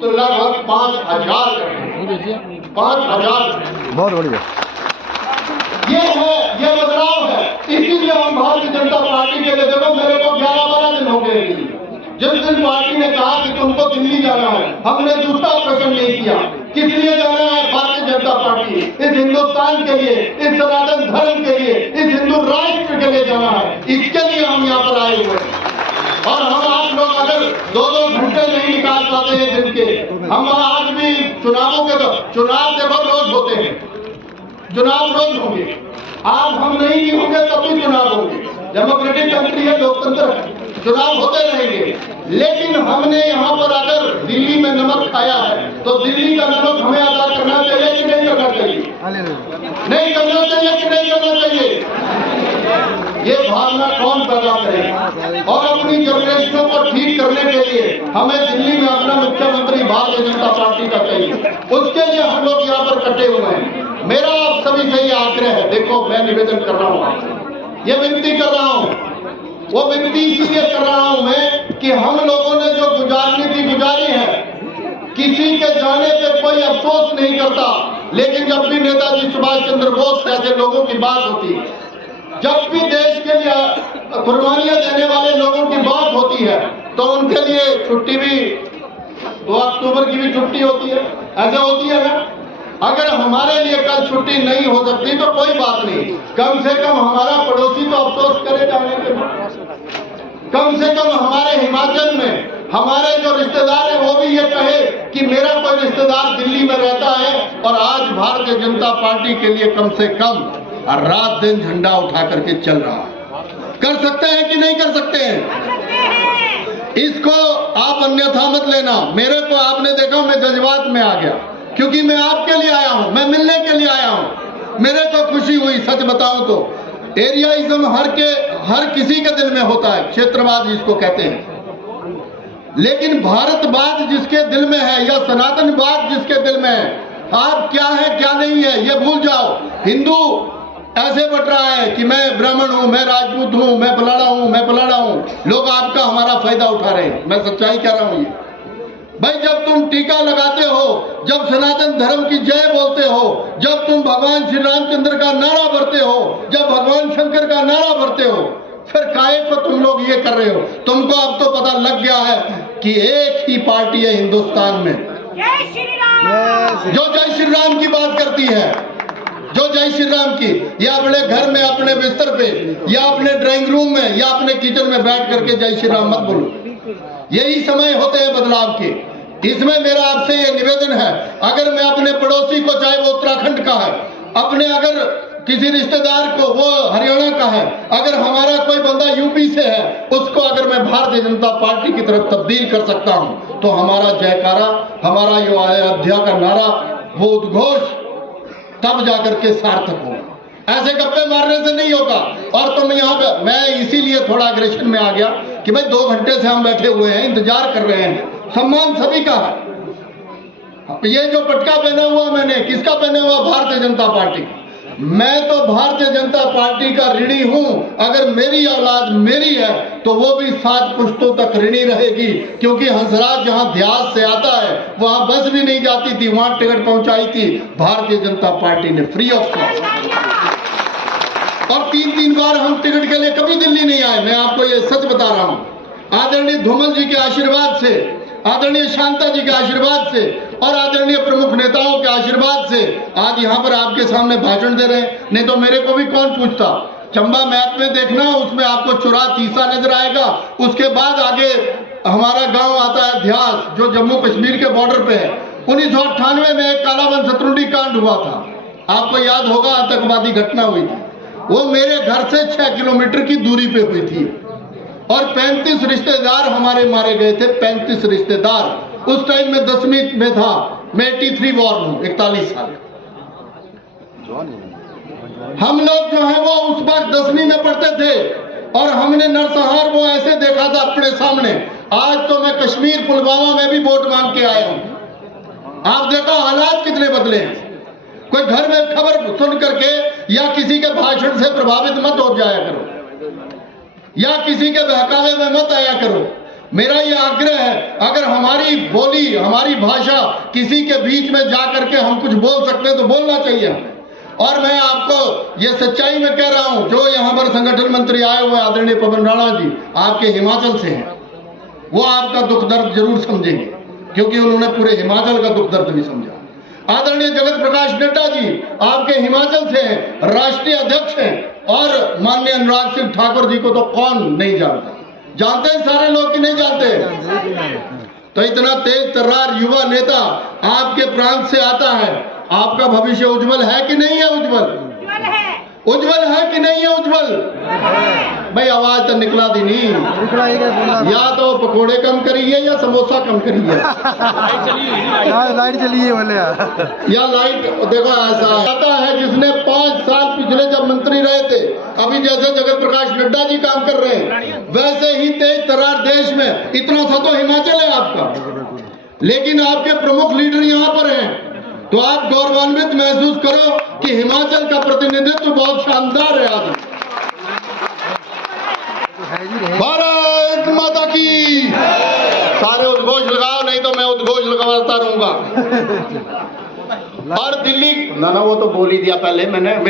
तो लगभग 5,000 बहुत बढ़िया। ये बदलाव है। इसीलिए हम भारतीय जनता पार्टी के लिए, देखो मेरे को 11-12 दिन हो गए। जिस दिन पार्टी ने कहा कि तुमको दिल्ली जाना है, हमने दूसरा प्रश्न नहीं किया किस लिए जाना है। भारतीय जनता पार्टी इस हिंदुस्तान के लिए, इस सनातन धर्म के लिए, इस हिंदू राष्ट्र के लिए जाना है। इसके लिए हम यहाँ पर आए हुए हैं। और हम आप लोग अगर 2-2 घंटे नहीं निकाल पाते हैं दिन के, हम आज भी चुनावों के चुनाव देखो रोज होते हैं, चुनाव रोज होंगे। आज हम नहीं भी होंगे तब भी चुनाव होंगे। डेमोक्रेटिक कंट्री है, लोकतंत्र है, चुनाव होते रहेंगे। लेकिन हमने यहाँ पर अगर दिल्ली में नमक खाया है तो दिल्ली का नमक हमें अदा करना चाहिए कि नहीं करना चाहिए? नहीं करना चाहिए कि नहीं करना चाहिए? ये भावना कौन पैदा करे? और अपनी जनरेशनों को ठीक करने के लिए हमें दिल्ली में अपना मुख्यमंत्री भारतीय जनता पार्टी का चाहिए। उसके लिए हम लोग यहाँ पर कटे हुए हैं। मेरा आप सभी से ये आग्रह है, देखो मैं निवेदन कर रहा हूँ, ये विनती कर रहा हूँ। वो विनती इसलिए कर रहा हूँ मैं कि हम लोगों ने जो राजनीति गुजारी है, किसी के जाने पे कोई अफसोस नहीं करता। लेकिन जब भी नेताजी सुभाष चंद्र बोस जैसे लोगों की बात होती है, जब भी देश के लिए कुर्बानियां देने वाले लोगों की बात होती है, तो उनके लिए छुट्टी भी 2 अक्टूबर की भी छुट्टी होती है। ऐसा होती है ना? अगर हमारे लिए कल छुट्टी नहीं हो सकती तो कोई बात नहीं, कम से कम हमारा पड़ोसी तो अफसोस करे जाने के बाद। कम से कम हमारे हिमाचल में हमारे जो रिश्तेदार हैं वो भी ये कहे कि मेरा कोई रिश्तेदार दिल्ली में रहता है और आज भारतीय जनता पार्टी के लिए कम से कम रात दिन झंडा उठा करके चल रहा है। कर सकते हैं कि नहीं कर सकते हैं? इसको आप अन्यथा मत लेना। मेरे को आपने देखा मैं जज्बात में आ गया, क्योंकि मैं आपके लिए आया हूं, मैं मिलने के लिए आया हूं। मेरे को खुशी हुई, सच बताऊं तो एरियाइज्म हर किसी के दिल में होता है, क्षेत्रवाद जिसको कहते हैं। लेकिन भारतवाद जिसके दिल में है या सनातनवाद जिसके दिल में है, आप क्या है क्या नहीं है ये भूल जाओ। हिंदू ऐसे बट रहा है कि मैं ब्राह्मण हूं, मैं राजपूत हूं, मैं फलाना हूं, मैं फलाना हूं। लोग आपका हमारा फायदा उठा रहे हैं। मैं सच्चाई कह रहा हूं ये भाई। जब तुम टीका लगाते हो, जब सनातन धर्म की जय बोलते हो, जब तुम भगवान श्री रामचंद्र का नारा भरते हो, जब भगवान शंकर का नारा भरते हो, फिर काहे को तुम लोग ये कर रहे हो? तुमको अब तो पता लग गया है कि एक ही पार्टी है हिंदुस्तान में जो जय श्री राम की बात करती है, जो जय श्री राम की, या अपने घर में अपने बिस्तर पे या अपने ड्राइंग रूम में या अपने किचन में बैठ करके जय श्री राम मत बोलो। यही समय होते हैं बदलाव के। इसमें मेरा आपसे ये निवेदन है, अगर मैं अपने पड़ोसी को, चाहे वो उत्तराखंड का है, अपने अगर किसी रिश्तेदार को वो हरियाणा का है, अगर हमारा कोई बंदा यूपी से है, उसको अगर मैं भारतीय जनता पार्टी की तरफ तब्दील कर सकता हूं तो हमारा जयकारा, हमारा जो अयोध्या का नारा, वो उद्घोष तब जाकर के सार्थक होगा। ऐसे गप्पे मारने से नहीं होगा। और तुम यहाँ पे, मैं इसीलिए थोड़ा अग्रेशन में आ गया कि भाई 2 घंटे से हम बैठे हुए हैं, इंतजार कर रहे हैं। सम्मान सभी का है। ये जो पटका पहना हुआ मैंने, किसका पहना हुआ? भारतीय जनता पार्टी। मैं तो भारतीय जनता पार्टी का ऋणी हूं। अगर मेरी औलाद मेरी है तो वो भी 7 पुश्तों तक ऋणी रहेगी, क्योंकि हंसराज जहां ध्यास से आता है वहां बस भी नहीं जाती थी, वहां टिकट पहुंचाई थी भारतीय जनता पार्टी ने फ्री ऑफ कॉस्ट। और 3-3 बार हम टिकट के लिए कभी दिल्ली नहीं आए। मैं आपको ये सच बता रहा हूं। आदरणीय धूमल जी के आशीर्वाद से, आदरणीय शांता जी के आशीर्वाद से और आदरणीय प्रमुख नेताओं के आशीर्वाद से आज यहाँ पर आपके सामने भाषण दे रहे हैं। नहीं तो मेरे को भी कौन पूछता। चंबा मैप में देखना, उसमें आपको चुरा तीसा नजर आएगा। उसके बाद आगे हमारा गांव आता है ध्यास, जो जम्मू कश्मीर के बॉर्डर पे है। 1998 में एक कालावन शत्रुंडी कांड हुआ था, आपको याद होगा, आतंकवादी घटना हुई थी। वो मेरे घर से 6 किलोमीटर की दूरी पे हुई थी और 35 रिश्तेदार हमारे मारे गए थे। 35 रिश्तेदार। उस टाइम में 10वीं में था, मैं 83 वॉर हूं, 41 साल। हम लोग जो है वो उस वक्त 10वीं में पढ़ते थे और हमने नरसंहार वो ऐसे देखा था अपने सामने। आज तो मैं कश्मीर पुलवामा में भी वोट मांग के आया हूं। आप देखो हालात कितने बदले हैं। कोई घर में खबर सुन करके या किसी के भाषण से प्रभावित मत हो जाया करो, या किसी के बहकावे में मत आया करो। मेरा ये आग्रह है, अगर हमारी बोली, हमारी भाषा किसी के बीच में जा करके हम कुछ बोल सकते हैं तो बोलना चाहिए हमें। और मैं आपको ये सच्चाई में कह रहा हूं, जो यहाँ पर संगठन मंत्री आए हुए आदरणीय पवन राणा जी आपके हिमाचल से हैं, वो आपका दुख दर्द जरूर समझेंगे, क्योंकि उन्होंने पूरे हिमाचल का दुख दर्द भी समझा। आदरणीय जगत प्रकाश नड्डा जी आपके हिमाचल से हैं, राष्ट्रीय अध्यक्ष हैं, और माननीय अनुराग सिंह ठाकुर जी को तो कौन नहीं जानता, जानते हैं सारे लोग कि नहीं जानते। तो इतना तेज तर्रार युवा नेता आपके प्रांत से आता है, आपका भविष्य उज्जवल है कि नहीं है? उज्जवल है कि नहीं है? उज्जवल भाई, आवाज तो निकला दी नहीं, या तो पकोड़े कम करिए या समोसा कम करिए, लाइट चली है बोले या लाइट। देखो ऐसा आता है जिसने 5 साल पिछले जब मंत्री रहे थे, अभी जैसे जगत प्रकाश नड्डा जी काम कर रहे हैं, वैसे ही तेज तर्रार देश में इतना सा तो हिमाचल है आपका, लेकिन आपके प्रमुख लीडर यहाँ पर हैं, तो आप गौरवान्वित महसूस करो कि हिमाचल का प्रतिनिधित्व बहुत शानदार है। आज भारत माता की, सारे उद्घोष लगाओ, नहीं तो मैं उद्घोष लगाता रहूंगा। और दिल्ली ना वो तो बोल ही दिया पहले मैंने, मेरे